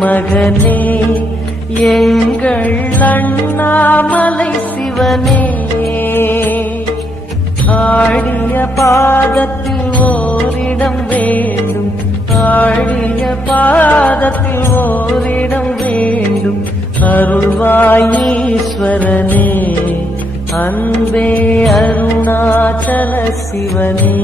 மகனே எங்கள் அண்ணாமலை சிவனே. ஆடிய பாதத்தில் ஓரிடம் வேண்டும், ஆடிய பாதத்தில் ஓரிடம் வேண்டும். அருள்வாயீஸ்வரனே அன்பே அருணாச்சல சிவனே.